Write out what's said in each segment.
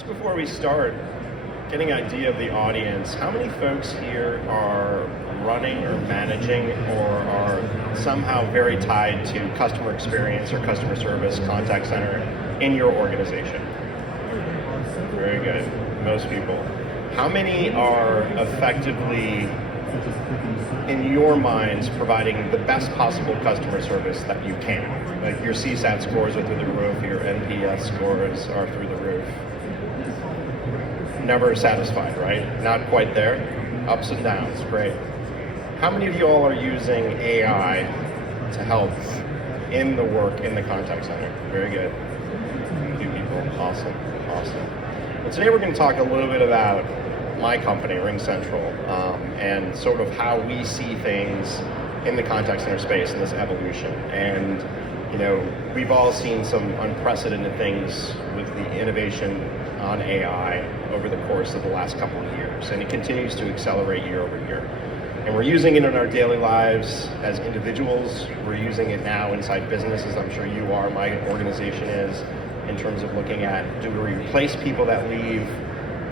Just before we start, getting an idea of the audience, how many folks here are running or managing or are somehow very tied to customer experience or customer service contact center in your organization? Very good, most people. How many are effectively, in your minds, providing the best possible customer service that you can? Like your CSAT scores are through the roof, your NPS scores are through the roof. Never satisfied, right? Not quite there. Ups and downs, great. How many of you all are using AI to help in the work in the contact center? Very good. A few people, awesome. Well, today we're going to talk a little bit about my company, RingCentral, and sort of how we see things in the contact center space in this evolution. And you know, we've all seen some unprecedented things with the innovation on AI over the course of the last couple of years, and it continues to accelerate year over year. And we're using it in our daily lives as individuals. We're using it now inside businesses. I'm sure you are, my organization is, in terms of looking at, do we replace people that leave,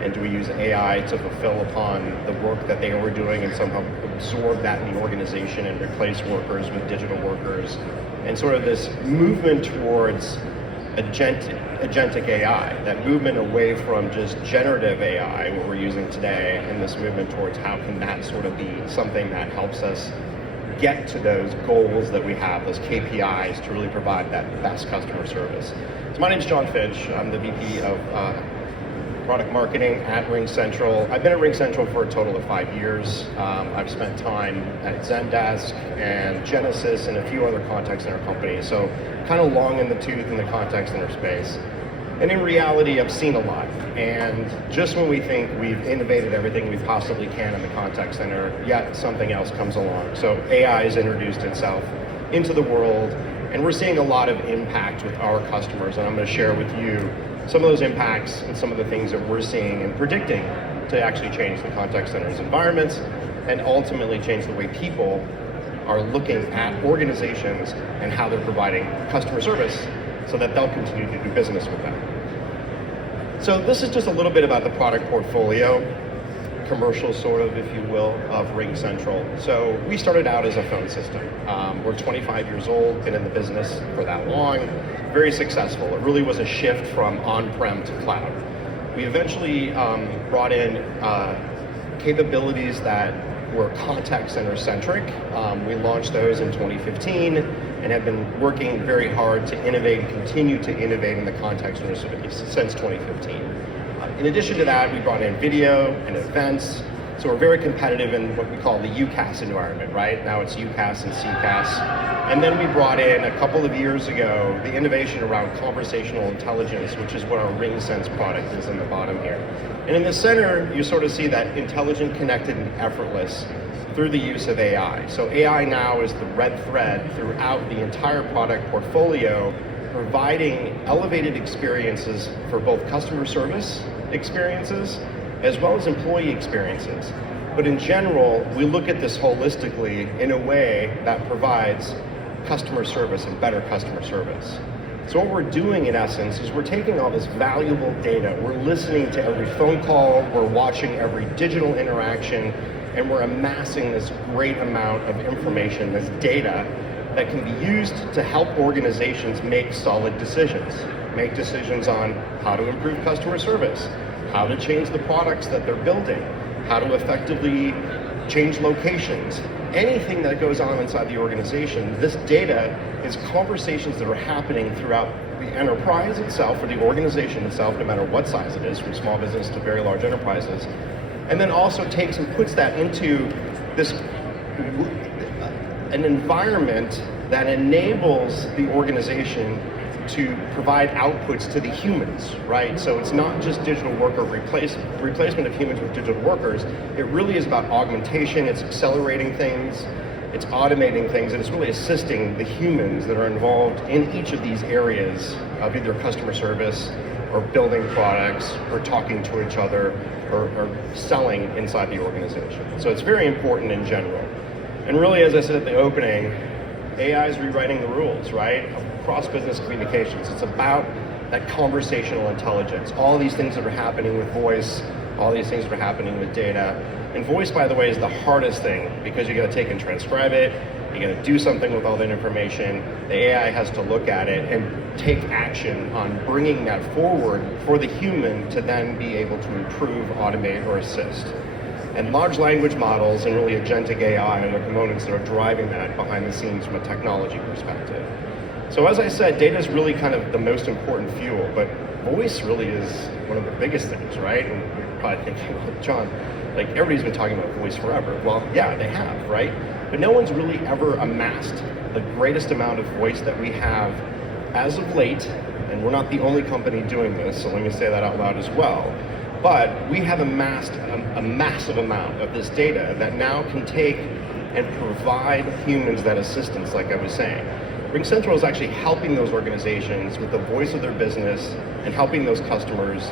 and do we use AI to fulfill upon the work that they were doing and somehow absorb that in the organization and replace workers with digital workers, and sort of this movement towards agentic AI, that movement away from just generative AI, what we're using today, and this movement towards how can that sort of be something that helps us get to those goals that we have, those KPIs, to really provide that best customer service. So my name is John Finch. I'm the VP of Product Marketing at RingCentral. I've been at RingCentral for a total of 5 years. I've spent time at Zendesk and Genesys and a few other contact center companies, so kind of long in the tooth in the contact center space. And in reality, I've seen a lot. And just when we think we've innovated everything we possibly can in the contact center, yet something else comes along. So AI has introduced itself into the world, and we're seeing a lot of impact with our customers, and I'm going to share with you some of those impacts and some of the things that we're seeing and predicting to actually change the contact center's environments and ultimately change the way people are looking at organizations and how they're providing customer service so that they'll continue to do business with them. So this is just a little bit about the product portfolio, commercial sort of, if you will, of RingCentral. So we started out as a phone system. We're 25 years old, been in the business for that long, very successful. It really was a shift from on-prem to cloud. We eventually brought in capabilities that were contact center centric. We launched those in 2015 and have been working very hard to innovate and continue to innovate in the contact center since 2015. In addition to that, we brought in video and events, so we're very competitive in what we call the UCaaS environment, right? Now it's UCaaS and CCaaS. And then we brought in, a couple of years ago, the innovation around conversational intelligence, which is what our RingSense product is in the bottom here. And in the center, you sort of see that intelligent, connected, and effortless through the use of AI. So AI now is the red thread throughout the entire product portfolio, providing elevated experiences for both customer service experiences as well as employee experiences. But in general, we look at this holistically in a way that provides customer service and better customer service. So what we're doing in essence is we're taking all this valuable data, we're listening to every phone call, we're watching every digital interaction, and we're amassing this great amount of information, this data, that can be used to help organizations make solid decisions. Make decisions on how to improve customer service, how to change the products that they're building, how to effectively change locations. Anything that goes on inside the organization, this data is conversations that are happening throughout the enterprise itself, or the organization itself, no matter what size it is, from small business to very large enterprises, and then also takes and puts that into this an environment that enables the organization to provide outputs to the humans, right? So it's not just digital worker replacement of humans with digital workers. It really is about augmentation. It's accelerating things, it's automating things, and it's really assisting the humans that are involved in each of these areas of either customer service or building products or talking to each other or selling inside the organization. So it's very important in general. And really, as I said at the opening, AI is rewriting the rules, right? Across business communications. It's about that conversational intelligence, all these things that are happening with voice, all these things that are happening with data. And voice, by the way, is the hardest thing because you got to take and transcribe it, you got to do something with all that information. The AI has to look at it and take action on bringing that forward for the human to then be able to improve, automate, or assist. And large language models and really agentic AI are the components that are driving that behind the scenes from a technology perspective. So as I said, data is really kind of the most important fuel, but voice really is one of the biggest things, right? And you're probably thinking, well, John, like everybody's been talking about voice forever. Well, yeah, they have, right? But no one's really ever amassed the greatest amount of voice that we have as of late, and we're not the only company doing this, so let me say that out loud as well. But we have amassed a massive amount of this data that now can take and provide humans that assistance, like I was saying. RingCentral is actually helping those organizations with the voice of their business and helping those customers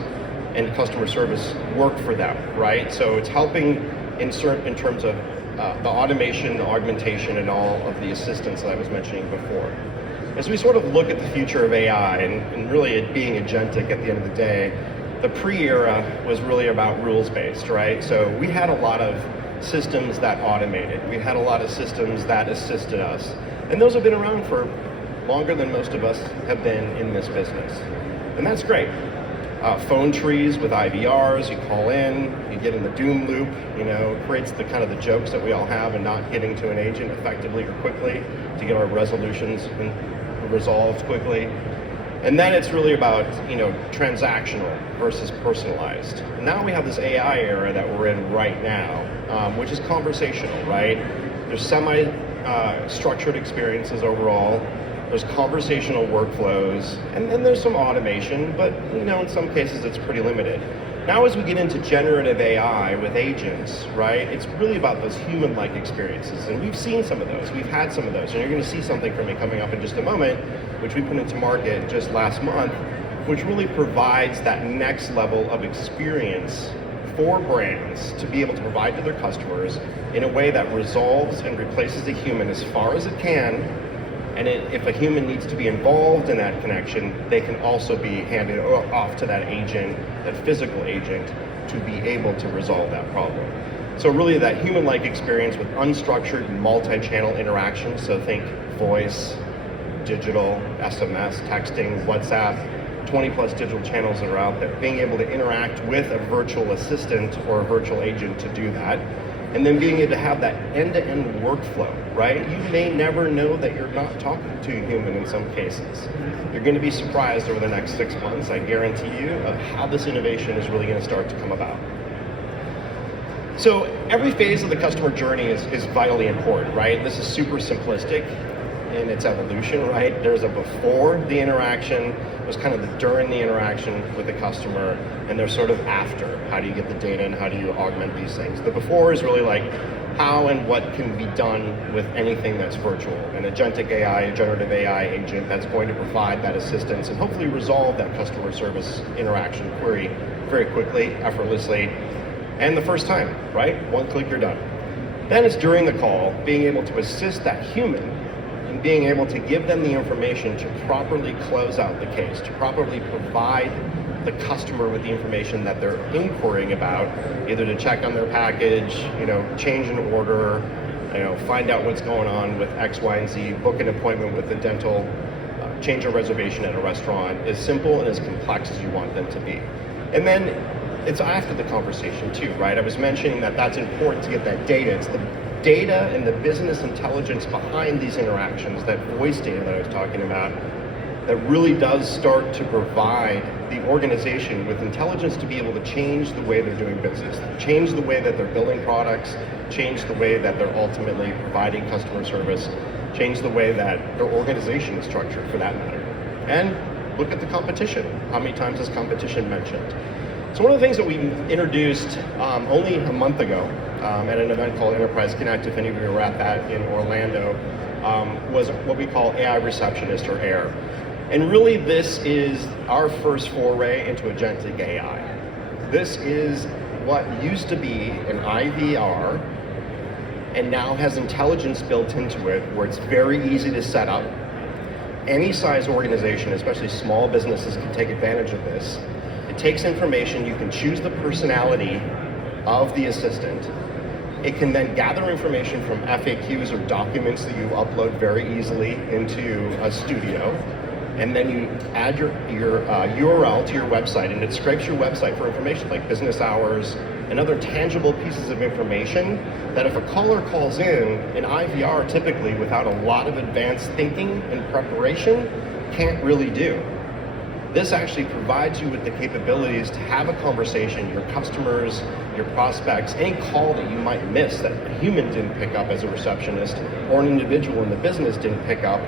and customer service work for them, right? So it's helping in terms of the automation, the augmentation, and all of the assistance that I was mentioning before. As we sort of look at the future of AI and really it being agentic at the end of the day, the pre-era was really about rules-based, right? So we had a lot of systems that automated. We had a lot of systems that assisted us. And those have been around for longer than most of us have been in this business. And that's great. Phone trees with IVRs, you call in, you get in the doom loop, creates the kind of the jokes that we all have and not getting to an agent effectively or quickly to get our resolutions resolved quickly. And then it's really about, transactional versus personalized. Now we have this AI era that we're in right now, which is conversational, right? There's semi-structured experiences overall. There's conversational workflows, and then there's some automation, but in some cases it's pretty limited. Now as we get into generative AI with agents, right, it's really about those human-like experiences, and we've seen some of those, we've had some of those, and you're going to see something from me coming up in just a moment, which we put into market just last month, which really provides that next level of experience for brands to be able to provide to their customers in a way that resolves and replaces the human as far as it can. And if a human needs to be involved in that connection, they can also be handed off to that agent, that physical agent, to be able to resolve that problem. So really that human-like experience with unstructured multi-channel interaction, so think voice, digital, SMS, texting, WhatsApp, 20 plus digital channels that are out there, being able to interact with a virtual assistant or a virtual agent to do that. And then being able to have that end-to-end workflow, right? You may never know that you're not talking to a human in some cases. You're going to be surprised over the next 6 months, I guarantee you, of how this innovation is really going to start to come about. So every phase of the customer journey is vitally important, right? This is super simplistic in its evolution, right? There's a before the interaction, there's kind of the during the interaction with the customer, and there's sort of after. How do you get the data and how do you augment these things? The before is really like how and what can be done with anything that's virtual. An agentic AI, a generative AI agent that's going to provide that assistance and hopefully resolve that customer service interaction query very quickly, effortlessly, and the first time, right? One click, you're done. Then it's during the call, being able to assist that human and being able to give them the information to properly close out the case, to properly provide the customer with the information that they're inquiring about, either to check on their package, change an order, find out what's going on with X, Y, and Z, book an appointment with the dental, change a reservation at a restaurant, as simple and as complex as you want them to be. And then it's after the conversation too, right? I was mentioning that that's important to get that data. It's the data and the business intelligence behind these interactions, that voice data that I was talking about, that really does start to provide the organization with intelligence to be able to change the way they're doing business, change the way that they're building products, change the way that they're ultimately providing customer service, change the way that their organization is structured for that matter. And look at the competition. How many times is competition mentioned? So one of the things that we introduced only a month ago at an event called Enterprise Connect, if any of you were at that in Orlando, was what we call AI Receptionist, or AIR. And really this is our first foray into agentic AI. This is what used to be an IVR and now has intelligence built into it where it's very easy to set up, Any size organization, especially small businesses, can take advantage of this. It takes information, you can choose the personality of the assistant. It can then gather information from FAQs or documents that you upload very easily into a studio, and then you add your URL to your website, and it scrapes your website for information like business hours and other tangible pieces of information that if a caller calls in IVR typically without a lot of advanced thinking and preparation, can't really do. This actually provides you with the capabilities to have a conversation, your customers, your prospects, any call that you might miss that a human didn't pick up as a receptionist or an individual in the business didn't pick up,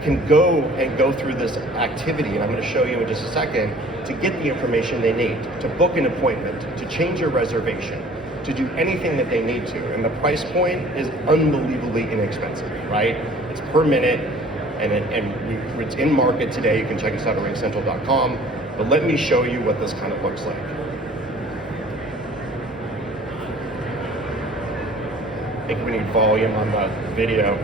can go through this activity, and I'm going to show you in just a second, to get the information they need, to book an appointment, to change a reservation, to do anything that they need to. And the price point is unbelievably inexpensive, right? It's per minute, and it's in market today. You can check us out at ringcentral.com, but let me show you what this kind of looks like. I think we need volume on the video.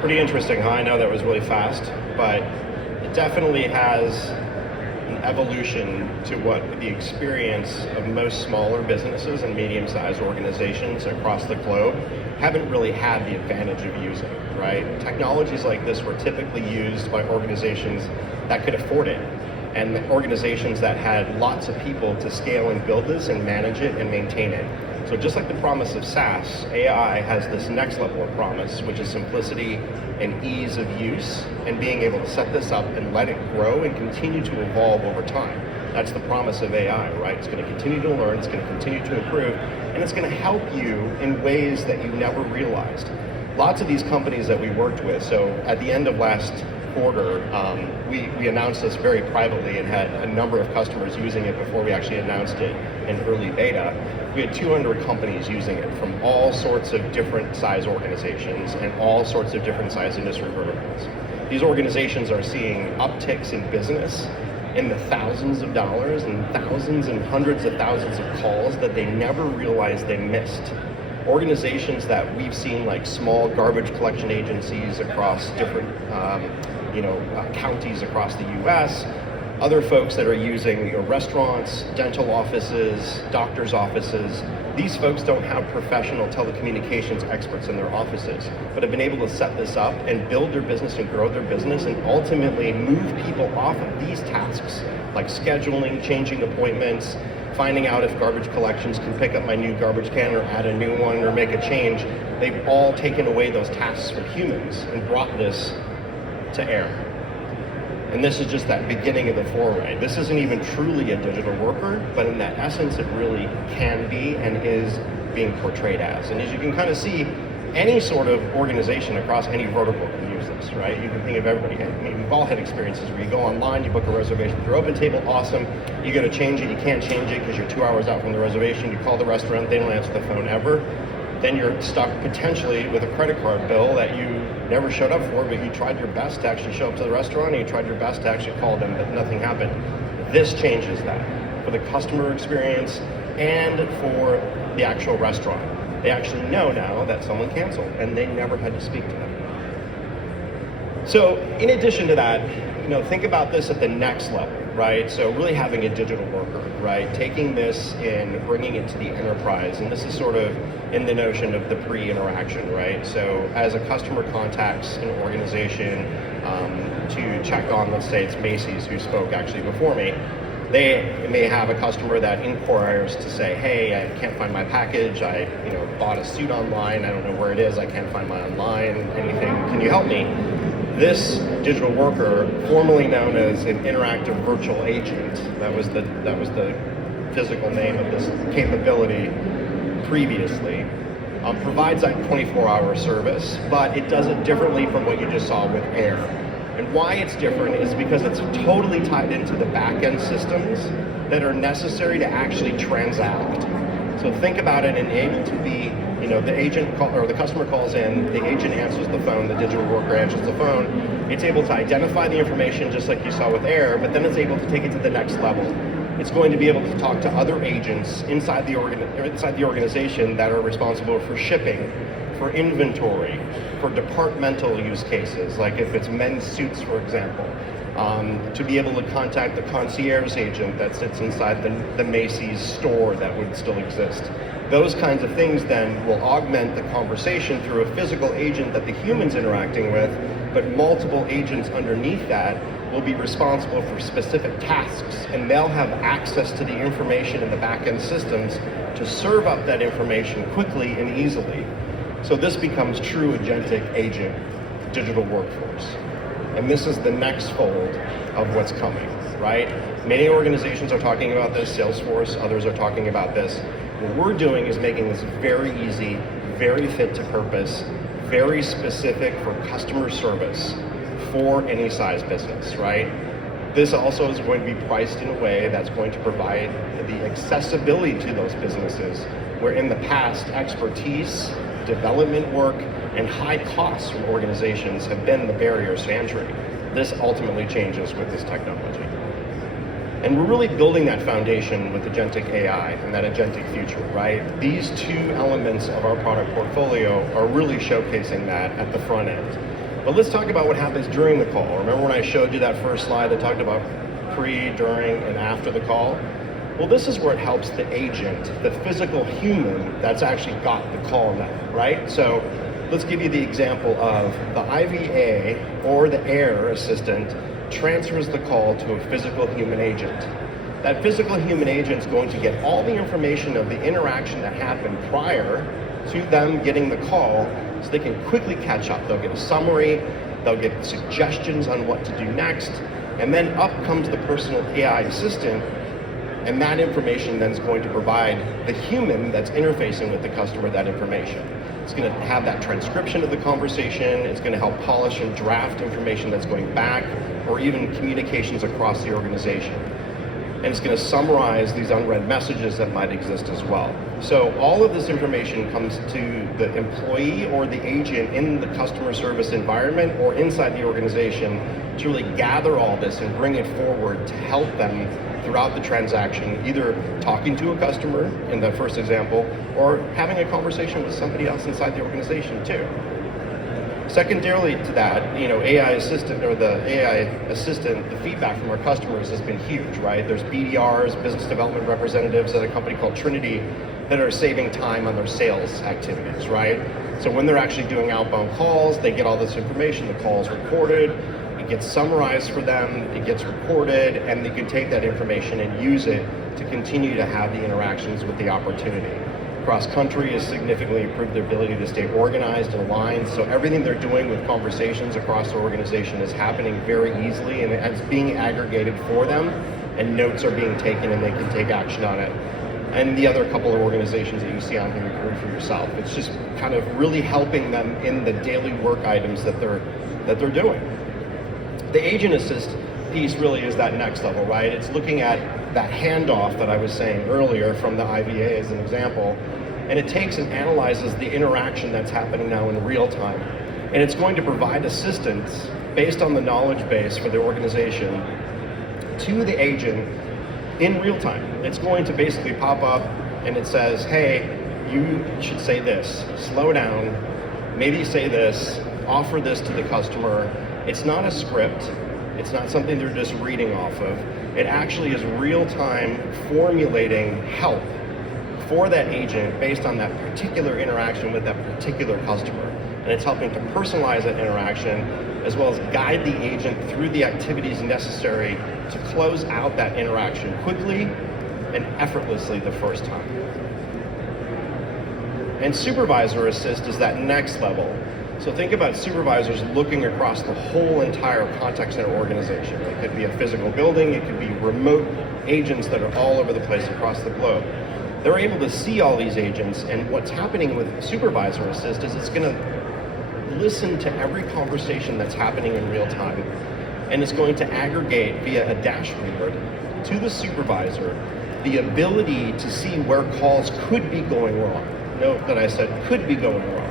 Pretty interesting, huh? I know that was really fast, but it definitely has an evolution to what the experience of most smaller businesses and medium-sized organizations across the globe haven't really had the advantage of using, right? Technologies like this were typically used by organizations that could afford it, and the organizations that had lots of people to scale and build this and manage it and maintain it. So just like the promise of SaaS, AI has this next level of promise, which is simplicity and ease of use, and being able to set this up and let it grow and continue to evolve over time. That's the promise of AI, right? It's going to continue to learn, it's going to continue to improve, and it's going to help you in ways that you never realized. Lots of these companies that we worked with, so at the end of last quarter, we announced this very privately and had a number of customers using it before we actually announced it in early beta. We had 200 companies using it from all sorts of different size organizations and all sorts of different size industry verticals. These organizations are seeing upticks in business in the thousands of dollars and thousands and hundreds of thousands of calls that they never realized they missed. Organizations that we've seen, like small garbage collection agencies across different counties across the US, other folks that are using restaurants, dental offices, doctors' offices. These folks don't have professional telecommunications experts in their offices, but have been able to set this up and build their business and grow their business and ultimately move people off of these tasks, like scheduling, changing appointments, finding out if garbage collections can pick up my new garbage can or add a new one or make a change. They've all taken away those tasks from humans and brought this to air. And this is just that beginning of the foray. This isn't even truly a digital worker, but in that essence, it really can be and is being portrayed as. And as you can kind of see, any sort of organization across any vertical can use this, right? You can think of everybody. I mean, we've all had experiences where you go online, you book a reservation through OpenTable, awesome. You got to change it, you can't change it because you're 2 hours out from the reservation. You call the restaurant, they don't answer the phone ever. then you're stuck potentially with a credit card bill that you never showed up for, but you tried your best to actually show up to the restaurant, and you tried your best to actually call them, but nothing happened. This changes that for the customer experience and for the actual restaurant. They actually know now that someone canceled, and they never had to speak to them. So in addition to that, think about this at the next level, right? So really having a digital worker, right? Taking this and bringing it to the enterprise. And this is sort of in the notion of the pre-interaction, right? So as a customer contacts an organization to check on, let's say it's Macy's who spoke actually before me, they may have a customer that inquires to say, hey, I can't find my package. I bought a suit online. I don't know where it is. I can't find my online anything. Can you help me? This digital worker, formerly known as an interactive virtual agent, that was the physical name of this capability previously, provides that 24-hour service, but it does it differently from what you just saw with AIR. And why it's different is because it's totally tied into the back-end systems that are necessary to actually transact. So think about it and able to be, the agent or the customer calls in, the agent answers the phone, the digital worker answers the phone. It's able to identify the information just like you saw with AIR, but then it's able to take it to the next level. It's going to be able to talk to other agents inside the organization that are responsible for shipping, for inventory, for departmental use cases, like if it's men's suits, for example, to be able to contact the concierge agent that sits inside the Macy's store that would still exist. Those kinds of things then will augment the conversation through a physical agent that the human's interacting with, but multiple agents underneath that will be responsible for specific tasks, and they'll have access to the information in the back-end systems to serve up that information quickly and easily. So this becomes true agentic agent digital workforce. And this is the next fold of what's coming, right? Many organizations are talking about this, Salesforce, others are talking about this. What we're doing is making this very easy, very fit to purpose, very specific for customer service for any size business, right? This also is going to be priced in a way that's going to provide the accessibility to those businesses, where in the past, expertise, development work, and high costs from organizations have been the barriers to entry. This ultimately changes with this technology. And we're really building that foundation with Agentic AI and that agentic future, right? These two elements of our product portfolio are really showcasing that at the front end. But let's talk about what happens during the call. Remember when I showed you that first slide that talked about pre, during, and after the call? Well, this is where it helps the agent, the physical human that's actually got the call now, right? So let's give you the example of the IVA or the AIR assistant transfers the call to a physical human agent. That physical human agent is going to get all the information of the interaction that happened prior to them getting the call, so they can quickly catch up. They'll get a summary, they'll get suggestions on what to do next, and then up comes the personal AI assistant, and that information then is going to provide the human that's interfacing with the customer that information. It's going to have that transcription of the conversation. It's going to help polish and draft information that's going back, or even communications across the organization. And it's going to summarize these unread messages that might exist as well. So all of this information comes to the employee or the agent in the customer service environment or inside the organization to really gather all this and bring it forward to help them throughout the transaction, either talking to a customer in the first example, or having a conversation with somebody else inside the organization too. Secondarily to that, AI assistant or the AI assistant, the feedback from our customers has been huge, right? There's BDRs, business development representatives at a company called Trinity that are saving time on their sales activities, right? So when they're actually doing outbound calls, they get all this information, the call is recorded, it gets summarized for them, it gets recorded, and they can take that information and use it to continue to have the interactions with the opportunity. Cross country has significantly improved their ability to stay organized and aligned, so everything they're doing with conversations across the organization is happening very easily, and it's being aggregated for them, and notes are being taken and they can take action on it. And the other couple of organizations that you see on here, you can read for yourself. It's just kind of really helping them in the daily work items that they're doing. The agent assist piece really is that next level, right? It's looking at that handoff that I was saying earlier from the IVA as an example, and it takes and analyzes the interaction that's happening now in real time. And it's going to provide assistance based on the knowledge base for the organization to the agent in real time. It's going to basically pop up and it says, hey, you should say this, slow down, maybe say this, offer this to the customer. It's not a script, it's not something they're just reading off of. It actually is real-time formulating help for that agent based on that particular interaction with that particular customer. And it's helping to personalize that interaction as well as guide the agent through the activities necessary to close out that interaction quickly and effortlessly the first time. And Supervisor Assist is that next level. So think about supervisors looking across the whole entire contact center organization. It could be a physical building, it could be remote agents that are all over the place across the globe. They're able to see all these agents, and what's happening with Supervisor Assist is it's going to listen to every conversation that's happening in real time, and it's going to aggregate via a dashboard to the supervisor the ability to see where calls could be going wrong. Note that I said could be going wrong.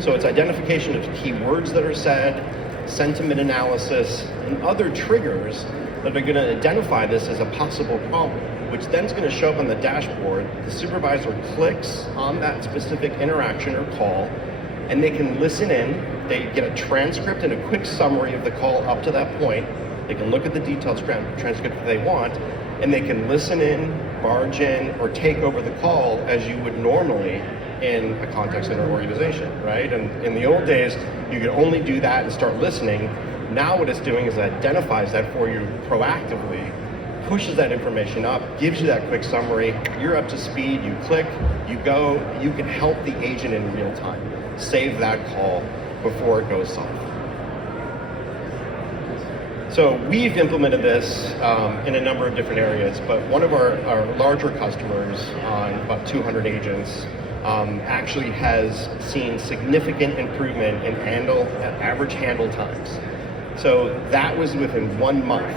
So it's identification of keywords that are said, sentiment analysis, and other triggers that are going to identify this as a possible problem, which then is going to show up on the dashboard. The supervisor clicks on that specific interaction or call, and they can listen in. They get a transcript and a quick summary of the call up to that point. They can look at the detailed transcript that they want, and they can listen in, barge in, or take over the call as you would normally in a contact center organization, right? And in the old days, you could only do that and start listening. Now what it's doing is it identifies that for you proactively, pushes that information up, gives you that quick summary, you're up to speed, you click, you go, you can help the agent in real time, save that call before it goes soft. So we've implemented this in a number of different areas, but one of our larger customers on about 200 agents actually has seen significant improvement in average handle times. So that was within 1 month.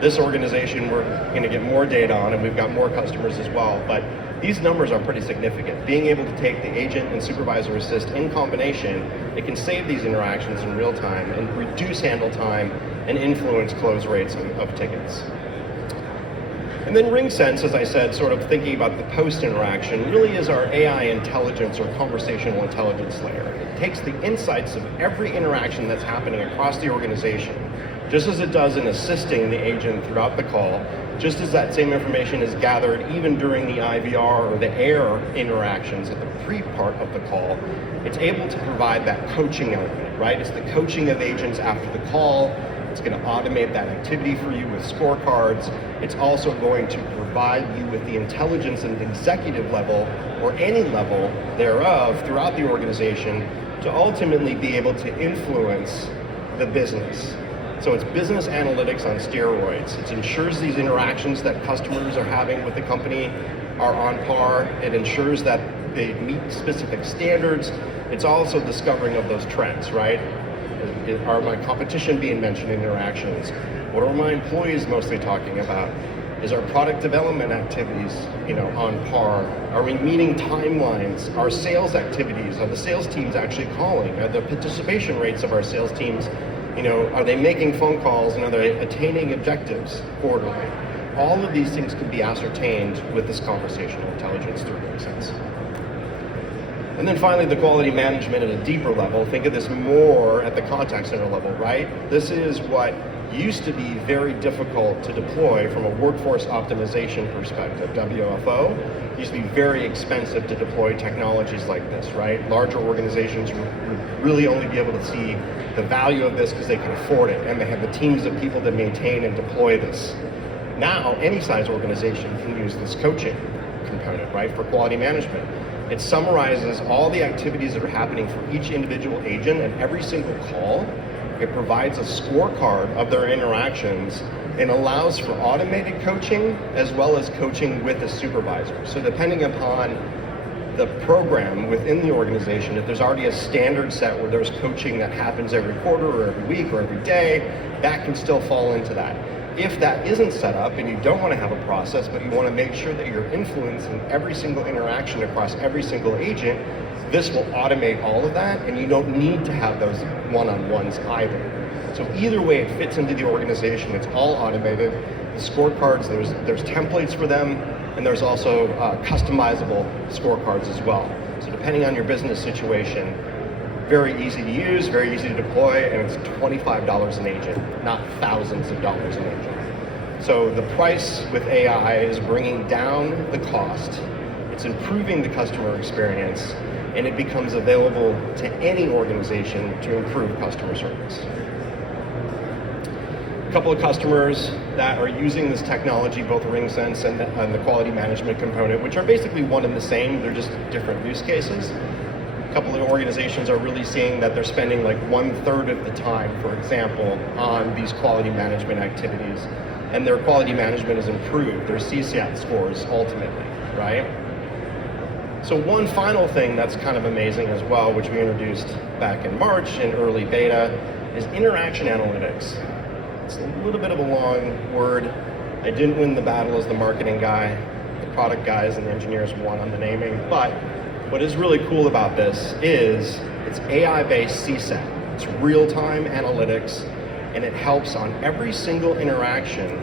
This organization we're going to get more data on, and we've got more customers as well, but these numbers are pretty significant. Being able to take the agent and supervisor assist in combination, it can save these interactions in real time and reduce handle time and influence close rates of tickets. And then RingSense, as I said, sort of thinking about the post interaction, really is our AI intelligence or conversational intelligence layer. It takes the insights of every interaction that's happening across the organization, just as it does in assisting the agent throughout the call, just as that same information is gathered even during the IVR or the air interactions at the pre-part of the call. It's able to provide that coaching element, right? It's the coaching of agents after the call. It's going to automate that activity for you with scorecards. It's also going to provide you with the intelligence at the executive level or any level thereof throughout the organization to ultimately be able to influence the business. So it's business analytics on steroids. It ensures these interactions that customers are having with the company are on par. It ensures that they meet specific standards. It's also discovering of those trends, right? Are my competition being mentioned in interactions? What are my employees mostly talking about? Is our product development activities, on par? Are we meeting timelines? Our sales activities, are the sales teams actually calling? Are the participation rates of our sales teams, are they making phone calls and are they attaining objectives quarterly? All of these things can be ascertained with this conversational intelligence through RingSense. And then finally, the quality management at a deeper level. Think of this more at the contact center level, right? This is what used to be very difficult to deploy from a workforce optimization perspective. WFO used to be very expensive to deploy technologies like this, right? Larger organizations would really only be able to see the value of this because they can afford it, and they have the teams of people to maintain and deploy this. Now, any size organization can use this coaching component, right, for quality management. It summarizes all the activities that are happening for each individual agent and every single call. It provides a scorecard of their interactions and allows for automated coaching as well as coaching with a supervisor. So depending upon the program within the organization, if there's already a standard set where there's coaching that happens every quarter or every week or every day, that can still fall into that. If that isn't set up and you don't want to have a process, but you want to make sure that you're influencing every single interaction across every single agent, this will automate all of that, and you don't need to have those one-on-ones either. So either way it fits into the organization, it's all automated. The scorecards, there's templates for them, and there's also customizable scorecards as well. So depending on your business situation, very easy to use, very easy to deploy, and it's $25 an agent, not thousands of dollars an agent. So the price with AI is bringing down the cost, it's improving the customer experience, and it becomes available to any organization to improve customer service. A couple of customers that are using this technology, both RingSense and the quality management component, which are basically one and the same, they're just different use cases. A couple of organizations are really seeing that they're spending like 1/3 of the time, for example, on these quality management activities, and their quality management is improved, their CSAT scores ultimately, right? So one final thing that's kind of amazing as well, which we introduced back in March in early beta, is interaction analytics. It's a little bit of a long word. I didn't win the battle as the marketing guy. The product guys and the engineers won on the naming, but what is really cool about this is it's AI-based CSAT. It's real-time analytics, and it helps on every single interaction.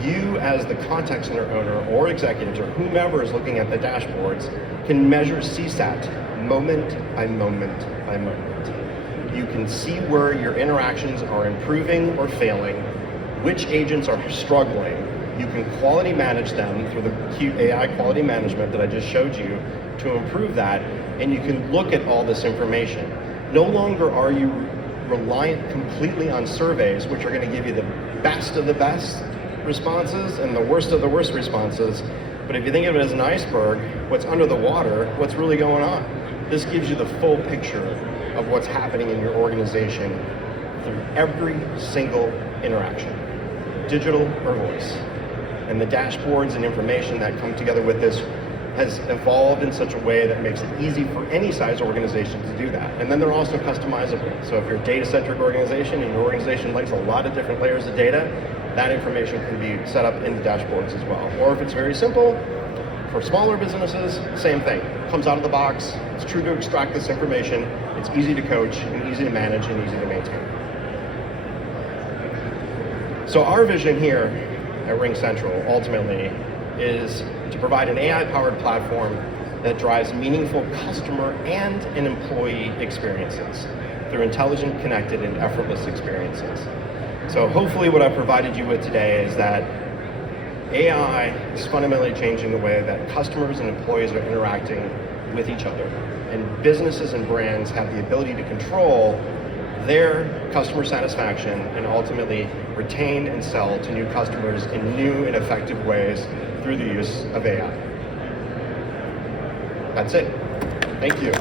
You as the contact center owner or executives or whomever is looking at the dashboards can measure CSAT moment by moment by moment. You can see where your interactions are improving or failing, which agents are struggling. You can quality manage them through the cute AI quality management that I just showed you to improve that, and you can look at all this information. No longer are you reliant completely on surveys, which are going to give you the best of the best responses and the worst of the worst responses. But if you think of it as an iceberg, what's under the water, what's really going on? This gives you the full picture of what's happening in your organization through every single interaction, digital or voice. And the dashboards and information that come together with this has evolved in such a way that makes it easy for any size organization to do that. And then they're also customizable. So if you're a data-centric organization and your organization likes a lot of different layers of data, that information can be set up in the dashboards as well. Or if it's very simple, for smaller businesses, same thing. Comes out of the box, it's true to extract this information, it's easy to coach and easy to manage and easy to maintain. So our vision here at RingCentral ultimately is to provide an AI-powered platform that drives meaningful customer and an employee experiences through intelligent, connected, and effortless experiences. So hopefully what I've provided you with today is that AI is fundamentally changing the way that customers and employees are interacting with each other. And businesses and brands have the ability to control their customer satisfaction and ultimately retain and sell to new customers in new and effective ways through the use of AI. That's it. Thank you.